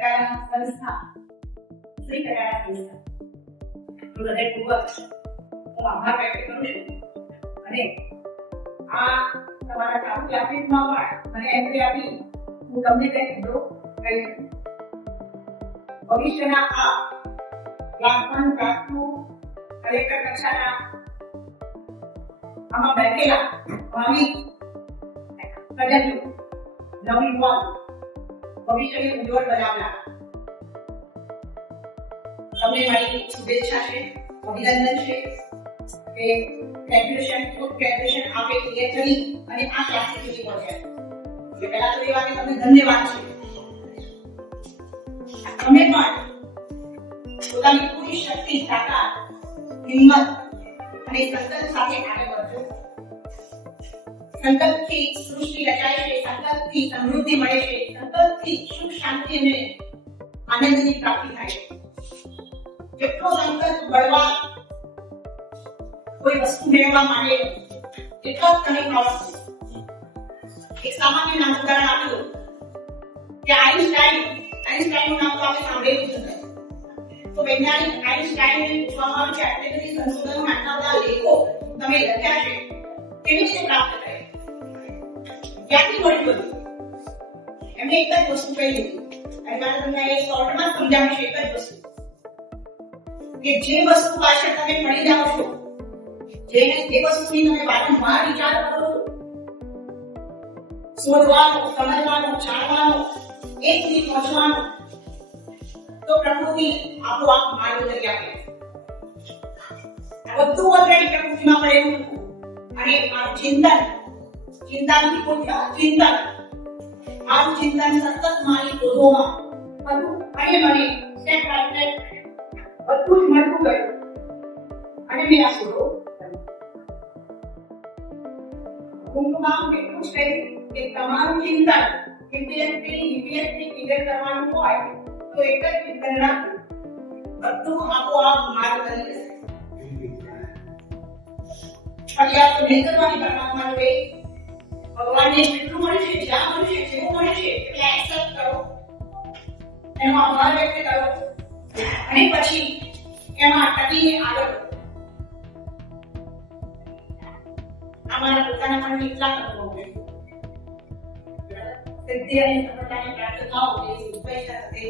કટારા સંસ્થા શ્રી કટારા સંસ્થા હૃદયપૂર્વક હું આભાર વ્યક્ત કરું છું. અને આ તમારા ચાલુ ક્લાસીસમાં પણ મને એન્ટ્રી આપી હું તમને કંઈ કીધો કહી ભવિષ્યના આ ક્લાસ 1 ક્લાસ 2 કલેક્ટર કક્ષાના આમાં બેઠેલા ભાવિ પ્રજ્ઞો નવયુવાન ભવિષ્યને ઉજ્જવળ બનાવનાર તમને મારી શુભેચ્છા છે, અભિનંદન છે કે ગ્રેજ્યુએશન પોસ્ટ ગ્રેજ્યુએશન આપે ક્લિયર કરી અને આ ક્લાસ સુધી પહોંચ્યા. એટલે પહેલા તો એ વાતે તમને ધન્યવાદ છે. તમે પણ પોતાની પૂરી શક્તિ, તાકાત, હિંમત અને સંકલ્પ સાથે આગળ વધજો. સંકલ્પથી સૃષ્ટિ રચાય છે, સંકલ્પથી સમૃદ્ધિ મળે છે, સંકલ્પથી સુખ શાંતિ અને આનંદની પ્રાપ્તિ થાય છે. જેટલો સંકલ્પ બળવાન કોઈ વસ્તુ મેળવવા માંગે એટલો જ તમે પ્રયાસ કરો. એક સામાન્ય નામ ઉદાહરણ આપ્યું કે આઈન્સ્ટાઈનનું નામ તો આપણે સાંભળેલું જ નથી. તો વૈજ્ઞાનિક આઈન્સ્ટાઈને પૂછવામાં આવ્યું છે આટલી બધી સંશોધનો આટલા બધા લેખો તમે લખ્યા છે કેવી રીતે પ્રાપ્ત થયા, ક્યાંથી મળ્યું બધું? એમને એક જ વસ્તુ કહી દીધી અને મારે તમને એ શોર્ટમાં સમજાવું છે. એક જ વસ્તુ કે જે વસ્તુ પાછળ તમે પડી જાઓ છો, જે વસ્તુની તમે વારંવાર વિચાર કરો છો, શોધવાનો, સમજવાનો, જાણવાનો, એક સુધી પહોંચવાનો, તો પ્રકૃતિ આપોઆપ માર્ગ કરી આપે. આ બધું ઓલરેડી પ્રકૃતિમાં પડેલું હતું. અને મારું ચિંતાથી પૂછ્યા ચિંતન, મારું ચિંતન સતત મારી શોધોમાં હતું અને મને સ્ટેપ બાય સ્ટેપ બધું જ મળતું ગયું અને મેં આ શોધો ટૂંકમાં એટલું જ કહી કે તમારું ચિંતન યુપીએસસી ક્લિયર કરવાનું હોય તો એક જ ચિંતન રાખવું, બધું આપોઆપ માર્ગ કરી જશે. ફરિયાદ તો નહીં કરવાની પરમાત્મા જોડે. ભગવાનને જેટલું મળે છે, જ્યાં મળે છે, જેવું મળે છે એટલે એક્સેપ્ટ કરો, એનો આભાર વ્યક્ત કરો અને પછી એમાં ટકીને આગળ વધો. અમારા પોતાના પણ કેટલાક અનુભવો છે. સિદ્ધિ અને સફળતાની પ્રાપ્ત થાઓ એ શુભેચ્છા સાથે